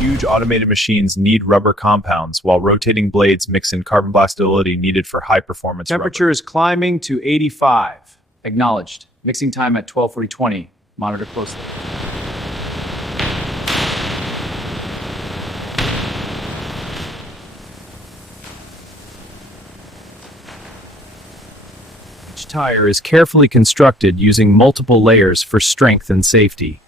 Huge automated machines need rubber compounds, while rotating blades mix in carbon black stability needed for high-performance Temperature rubber. is climbing to 85. Acknowledged. Mixing time at 12:40:20. Monitor closely. Each tire is carefully constructed using multiple layers for strength and safety.